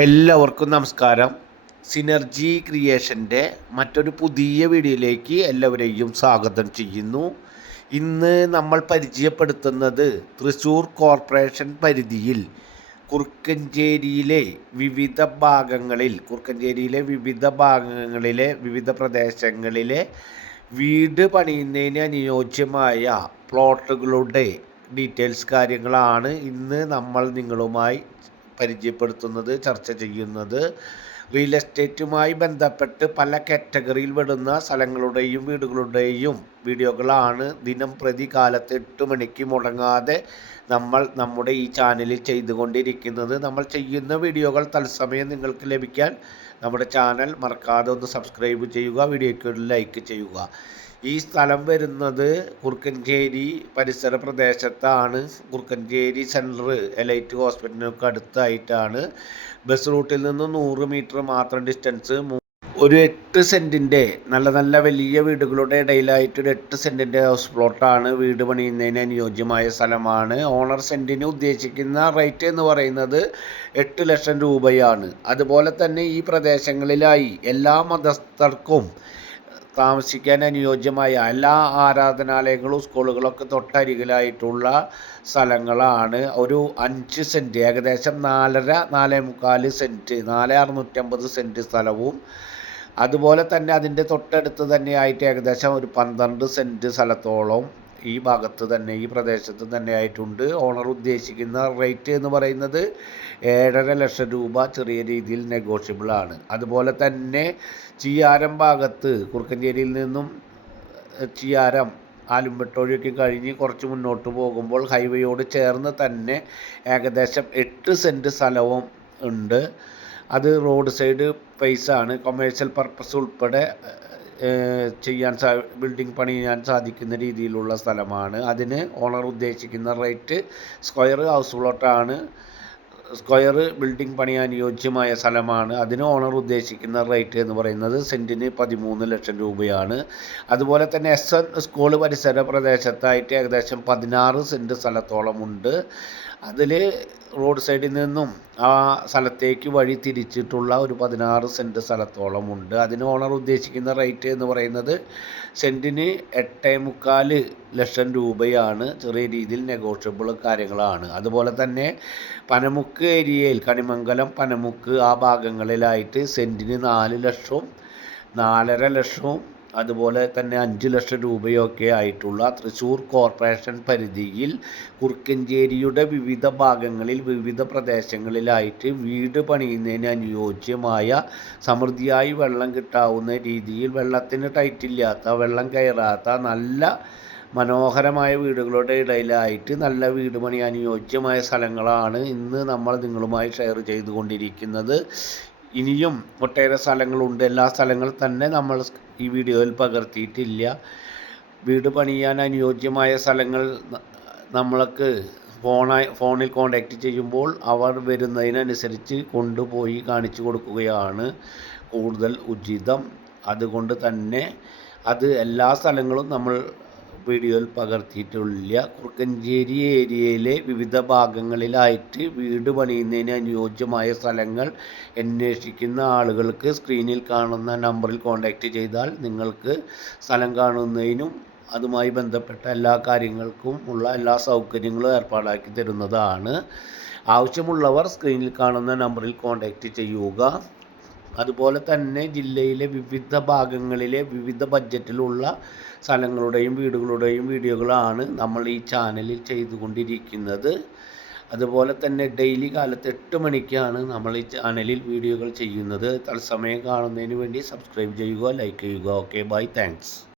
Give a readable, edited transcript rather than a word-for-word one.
എല്ലാവർക്കും നമസ്കാരം. സിനർജി ക്രിയേഷൻ്റെ മറ്റൊരു പുതിയ വീഡിയോയിലേക്ക് എല്ലാവരെയും സ്വാഗതം ചെയ്യുന്നു. ഇന്ന് നമ്മൾ പരിചയപ്പെടുത്തുന്നത് തൃശ്ശൂർ കോർപ്പറേഷൻ പരിധിയിൽ കുറുക്കഞ്ചേരിയിലെ വിവിധ ഭാഗങ്ങളിലെ വിവിധ പ്രദേശങ്ങളിലെ വീട് പണിയുന്നതിന് അനുയോജ്യമായ പ്ലോട്ടുകളുടെ ഡീറ്റെയിൽസ് കാര്യങ്ങളാണ് ഇന്ന് നമ്മൾ നിങ്ങളുമായി പരിചയപ്പെടുത്തുന്നത്, ചർച്ച ചെയ്യുന്നത്. റിയൽ എസ്റ്റേറ്റുമായി ബന്ധപ്പെട്ട് പല കാറ്റഗറിയിൽ പെടുന്ന സ്ഥലങ്ങളുടെയും വീടുകളുടെയും വീഡിയോകളാണ് ദിനം പ്രതി കാലത്ത് 8 മണിക്ക് മുടങ്ങാതെ നമ്മൾ നമ്മുടെ ഈ ചാനലിൽ ചെയ്തുകൊണ്ടിരിക്കുന്നത്. നമ്മൾ ചെയ്യുന്ന വീഡിയോകൾ തത്സമയം നിങ്ങൾക്ക് ലഭിക്കാൻ നമ്മുടെ ചാനൽ മറക്കാതെ ഒന്ന് സബ്സ്ക്രൈബ് ചെയ്യുക, വീഡിയോയ്ക്ക് ഒരു ലൈക്ക് ചെയ്യുക. ഈ സ്ഥലം വരുന്നത് കുറുക്കഞ്ചേരി പരിസര പ്രദേശത്താണ്. കുറുക്കഞ്ചേരി സെൻട്രൽ എലൈറ്റ് ഹോസ്പിറ്റലിനൊക്കെ അടുത്തായിട്ടാണ്. ബസ് റൂട്ടിൽ നിന്ന് 100 മീറ്റർ മാത്രം ഡിസ്റ്റൻസ്. ഒരു 8 സെൻറ്റിൻ്റെ നല്ല വലിയ വീടുകളുടെ ഇടയിലായിട്ട് ഒരു 8 സെൻറ്റിൻ്റെ ഹൗസ് പ്ലോട്ടാണ്. വീട് പണിയുന്നതിന് അനുയോജ്യമായ സ്ഥലമാണ്. ഓണർ സെൻറ്റിന് ഉദ്ദേശിക്കുന്ന റേറ്റ് എന്ന് പറയുന്നത് 8 ലക്ഷം രൂപയാണ്. അതുപോലെ തന്നെ ഈ പ്രദേശങ്ങളിലായി എല്ലാ മതസ്ഥർക്കും താമസിക്കാൻ അനുയോജ്യമായ എല്ലാ ആരാധനാലയങ്ങളും സ്കൂളുകളൊക്കെ തൊട്ടരികിലായിട്ടുള്ള സ്ഥലങ്ങളാണ്. ഒരു 5 സെൻറ്റ്, ഏകദേശം 4.5 സെൻറ്റ്, 4,650 സെൻറ്റ് സ്ഥലവും അതുപോലെ തന്നെ അതിൻ്റെ തൊട്ടടുത്ത് തന്നെയായിട്ട് ഏകദേശം ഒരു 12 സെൻറ്റ് സ്ഥലത്തോളം ഈ ഭാഗത്ത് തന്നെ, ഈ പ്രദേശത്ത് തന്നെ ആയിട്ടുണ്ട്. ഓണർ ഉദ്ദേശിക്കുന്ന റേറ്റ് എന്ന് പറയുന്നത് 7.5 ലക്ഷം രൂപ, ചെറിയ രീതിയിൽ നെഗോഷ്യബിൾ ആണ്. അതുപോലെ തന്നെ ചിയാരം ഭാഗത്ത്, കുറുക്കഞ്ചേരിയിൽ നിന്നും ചിയാരം ആലുംവെട്ടൊഴിയൊക്കെ കഴിഞ്ഞ് കുറച്ച് മുന്നോട്ട് പോകുമ്പോൾ ഹൈവേയോട് ചേർന്ന് തന്നെ ഏകദേശം 8 സെൻറ്റ് സ്ഥലവും ഉണ്ട്. അത് റോഡ് സൈഡ് പ്ലേസാണ്. കൊമേഴ്ഷ്യൽ പർപ്പസ് ഉൾപ്പെടെ ബിൽഡിംഗ് പണിയാൻ സാധിക്കുന്ന രീതിയിലുള്ള സ്ഥലമാണ്. അതിന് ഓണർ ഉദ്ദേശിക്കുന്ന റേറ്റ് സ്ക്വയർ ഹൗസ് പ്ലോട്ടാണ്. സ്ക്വയർ ബിൽഡിംഗ് പണിയാൻ അനുയോജ്യമായ സ്ഥലമാണ്. അതിന് ഓണർ ഉദ്ദേശിക്കുന്ന റേറ്റ് എന്ന് പറയുന്നത് സെൻറ്റിന് 13 ലക്ഷം രൂപയാണ്. അതുപോലെ തന്നെ SN സ്കൂൾ പരിസര പ്രദേശത്തായിട്ട് ഏകദേശം 16 സെൻറ്റ് സ്ഥലത്തോളമുണ്ട്. അതിൽ റോഡ് സൈഡിൽ നിന്നും ആ സ്ഥലത്തേക്ക് വഴി തിരിച്ചിട്ടുള്ള ഒരു 16 സെൻറ്റ് സ്ഥലത്തോളമുണ്ട്. അതിന് ഓണർ ഉദ്ദേശിക്കുന്ന റേറ്റ് എന്ന് പറയുന്നത് സെൻറ്റിന് 8.25 ലക്ഷം രൂപയാണ്. ചെറിയ രീതിയിൽ നെഗോഷ്യബിൾ കാര്യങ്ങളാണ്. അതുപോലെ തന്നെ പനമുക്ക് ഏരിയയിൽ, കണിമംഗലം, പനമുക്ക് ആ ഭാഗങ്ങളിലായിട്ട് സെൻറ്റിന് 4 ലക്ഷവും 4.5 ലക്ഷവും അതുപോലെ തന്നെ 5 ലക്ഷം രൂപയൊക്കെ ആയിട്ടുള്ള തൃശ്ശൂർ കോർപ്പറേഷൻ പരിധിയിൽ കുറുക്കഞ്ചേരിയുടെ വിവിധ ഭാഗങ്ങളിൽ, വിവിധ പ്രദേശങ്ങളിലായിട്ട് വീട് പണിയുന്നതിന് അനുയോജ്യമായ, സമൃദ്ധിയായി വെള്ളം കിട്ടാവുന്ന രീതിയിൽ, വെള്ളത്തിന് ടൈറ്റില്ലാത്ത, വെള്ളം കയറാത്ത നല്ല മനോഹരമായ വീടുകളുടെ ഇടയിലായിട്ട് നല്ല വീട് പണി അനുയോജ്യമായ സ്ഥലങ്ങളാണ് ഇന്ന് നമ്മൾ നിങ്ങളുമായി ഷെയർ ചെയ്തുകൊണ്ടിരിക്കുന്നത്. ഇനിയും ഒട്ടേറെ സ്ഥലങ്ങളുണ്ട്. എല്ലാ സ്ഥലങ്ങളും തന്നെ നമ്മൾ ഈ വീഡിയോയിൽ പകർത്തിയിട്ടില്ല. വീട് പണിയാൻ അനുയോജ്യമായ സ്ഥലങ്ങൾ നമ്മൾക്ക് ഫോണിൽ കോൺടാക്റ്റ് ചെയ്യുമ്പോൾ അവർ വരുന്നതിനനുസരിച്ച് കൊണ്ടുപോയി കാണിച്ചു കൊടുക്കുകയാണ് കൂടുതൽ ഉചിതം. അതുകൊണ്ട് തന്നെ അത് എല്ലാ സ്ഥലങ്ങളും നമ്മൾ വീഡിയോയിൽ പകർത്തിയിട്ടില്ല. കുറുക്കഞ്ചേരി ഏരിയയിലെ വിവിധ ഭാഗങ്ങളിലായിട്ട് വീട് പണിയുന്നതിന് അനുയോജ്യമായ സ്ഥലങ്ങൾ അന്വേഷിക്കുന്ന ആളുകൾക്ക് സ്ക്രീനിൽ കാണുന്ന നമ്പറിൽ കോൺടാക്റ്റ് ചെയ്താൽ നിങ്ങൾക്ക് സ്ഥലം കാണുന്നതിനും അതുമായി ബന്ധപ്പെട്ട എല്ലാ കാര്യങ്ങൾക്കും ഉള്ള എല്ലാ സൗകര്യങ്ങളും ഏർപ്പാടാക്കി തരുന്നതാണ്. ആവശ്യമുള്ളവർ സ്ക്രീനിൽ കാണുന്ന നമ്പറിൽ കോൺടാക്റ്റ് ചെയ്യുക. അതുപോലെ തന്നെ ജില്ലയിലെ വിവിധ ഭാഗങ്ങളിലെ വിവിധ ബഡ്ജറ്റിലുള്ള സ്ഥലങ്ങളുടെയും വീടുകളുടെയും വീഡിയോകളാണ് നമ്മൾ ഈ ചാനലിൽ ചെയ്തുകൊണ്ടിരിക്കുന്നത്. അതുപോലെ തന്നെ ഡെയിലി കാലത്ത് 8 മണിക്കാണ് നമ്മൾ ഈ ചാനലിൽ വീഡിയോകൾ ചെയ്യുന്നത്. തത്സമയം കാണുന്നതിന് വേണ്ടി സബ്സ്ക്രൈബ് ചെയ്യുക, ലൈക്ക് ചെയ്യുക. Okay, bye, thanks.